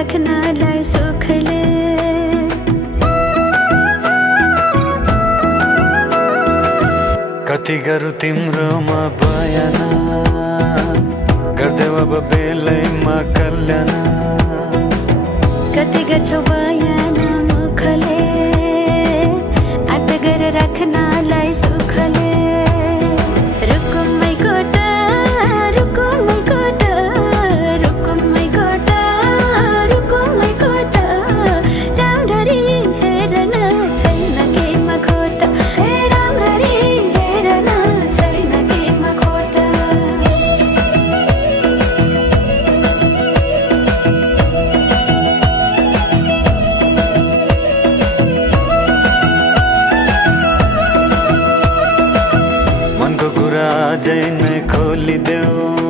राख्नलाई सुखले कति गरौँ तिम्रोमा बयान गर्देऊ अब बेलैमा कल्याण कति गर्छौ